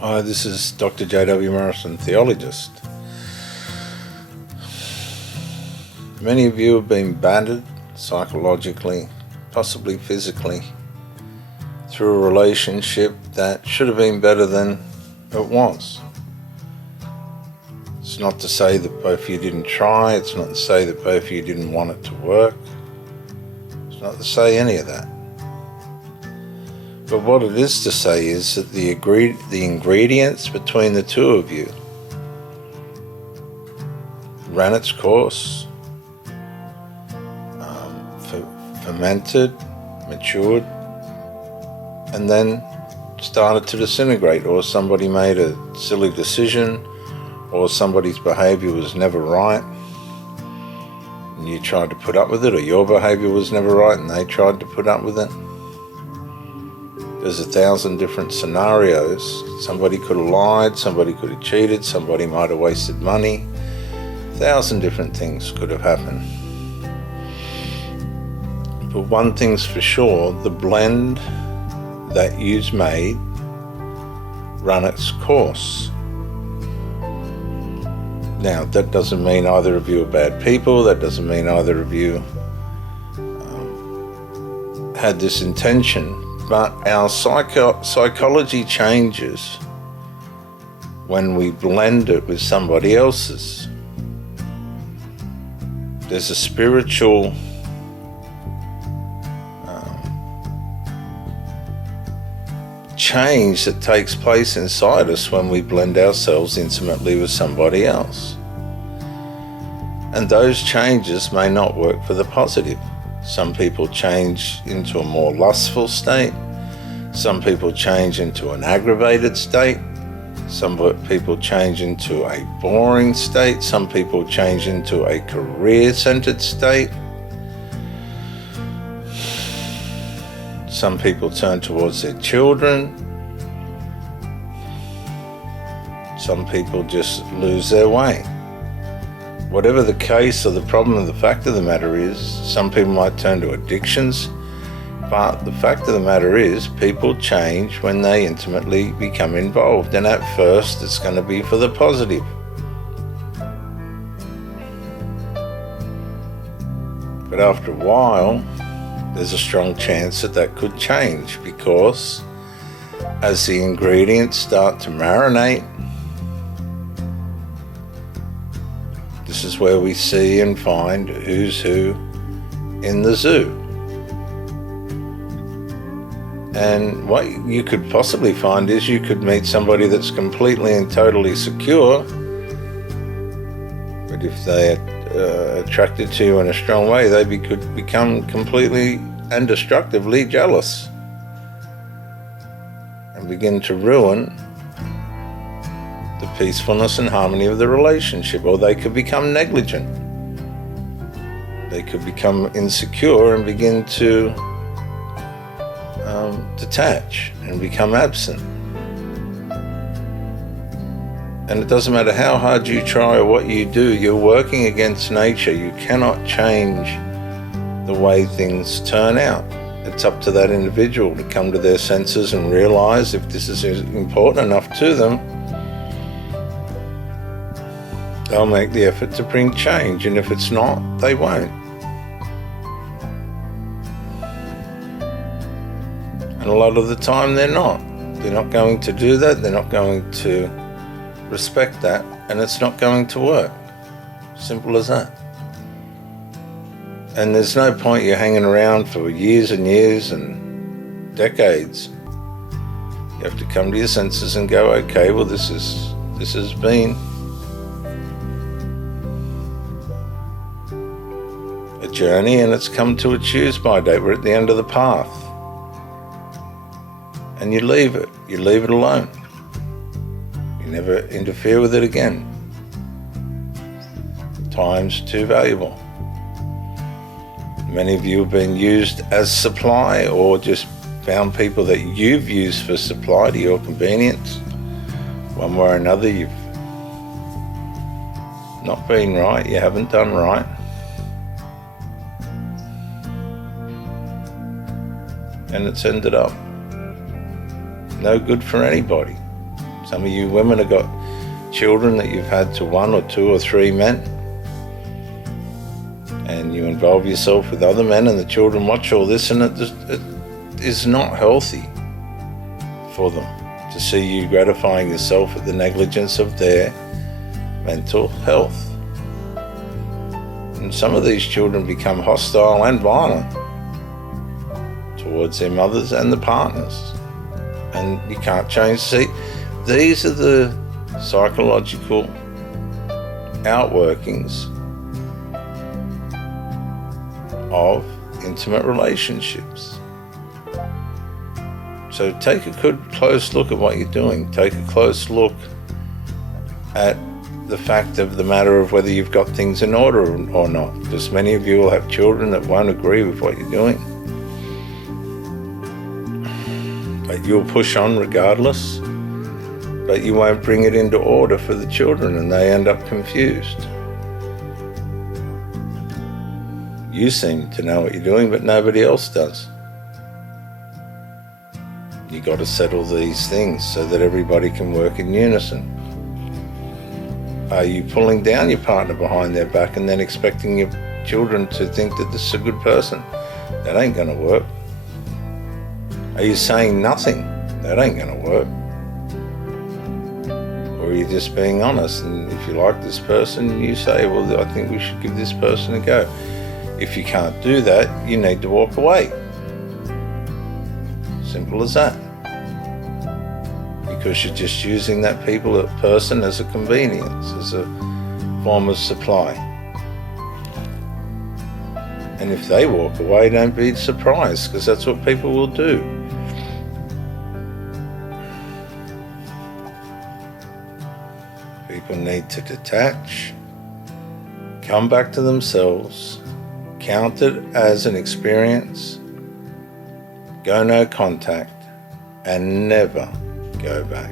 Hi, this is Dr. J.W. Morrison, theologist. Many of you have been battered psychologically, possibly physically, through a relationship that should have been better than it was. It's not to say that both of you didn't try, it's not to say that both of you didn't want it to work, it's not to say any of that. But what it is to say is that the ingredients between the two of you ran its course, fermented, matured, and then started to disintegrate, or somebody made a silly decision, or somebody's behavior was never right and you tried to put up with it, or your behavior was never right and they tried to put up with it. There's 1,000 different scenarios. Somebody could have lied, somebody could have cheated, somebody might have wasted money. 1,000 different things could have happened. But one thing's for sure, the blend that you've made ran its course. Now, that doesn't mean either of you are bad people, that doesn't mean either of you had this intention. But our psychology changes when we blend it with somebody else's. There's a spiritual change that takes place inside us when we blend ourselves intimately with somebody else. And those changes may not work for the positive. Some people change into a more lustful state. Some people change into an aggravated state. Some people change into a boring state. Some people change into a career-centered state. Some people turn towards their children. Some people just lose their way. Whatever the case or the problem or the fact of the matter is, some people might turn to addictions, but the fact of the matter is people change when they intimately become involved, and at first it's going to be for the positive. But after a while, there's a strong chance that that could change, because as the ingredients start to marinate, this is where we see and find who's who in the zoo. And what you could possibly find is you could meet somebody that's completely and totally secure, but if they are attracted to you in a strong way, they could become completely and destructively jealous and begin to ruin the peacefulness and harmony of the relationship. Or they could become negligent. They could become insecure and begin to detach and become absent. And it doesn't matter how hard you try or what you do, you're working against nature. You cannot change the way things turn out. It's up to that individual to come to their senses and realize if this is important enough to them, they'll make the effort to bring change, and if it's not, they won't. And a lot of the time they're not. They're not going to do that, they're not going to respect that, and it's not going to work. Simple as that. And there's no point you hanging around for years and years and decades. You have to come to your senses and go, okay, well this has been a journey, and it's come to its use-by date. We're at the end of the path. And you leave it alone. You never interfere with it again. Time's too valuable. Many of you have been used as supply, or just found people that you've used for supply to your convenience. One way or another, you've not been right, you haven't done right. And it's ended up no good for anybody. Some of you women have got children that you've had to 1 or 2 or 3 men, and you involve yourself with other men, and the children watch all this, and it is not healthy for them to see you gratifying yourself at the negligence of their mental health. And some of these children become hostile and violent towards their mothers and the partners, and you can't change. See, these are the psychological outworkings of intimate relationships. So take a good close look at what you're doing. Take a close look at the fact of the matter of whether you've got things in order or not, because many of you will have children that won't agree with what you're doing, but you'll push on regardless, but you won't bring it into order for the children, and they end up confused. You seem to know what you're doing, but nobody else does. You got to settle these things so that everybody can work in unison. Are you pulling down your partner behind their back and then expecting your children to think that this is a good person? That ain't going to work. Are you saying nothing? That ain't going to work. Or are you just being honest? And if you like this person, you say, well, I think we should give this person a go. If you can't do that, you need to walk away. Simple as that. Because you're just using that person as a convenience, as a form of supply. And if they walk away, don't be surprised, because that's what people will do. People need to detach, come back to themselves, count it as an experience, go no contact, and never go back.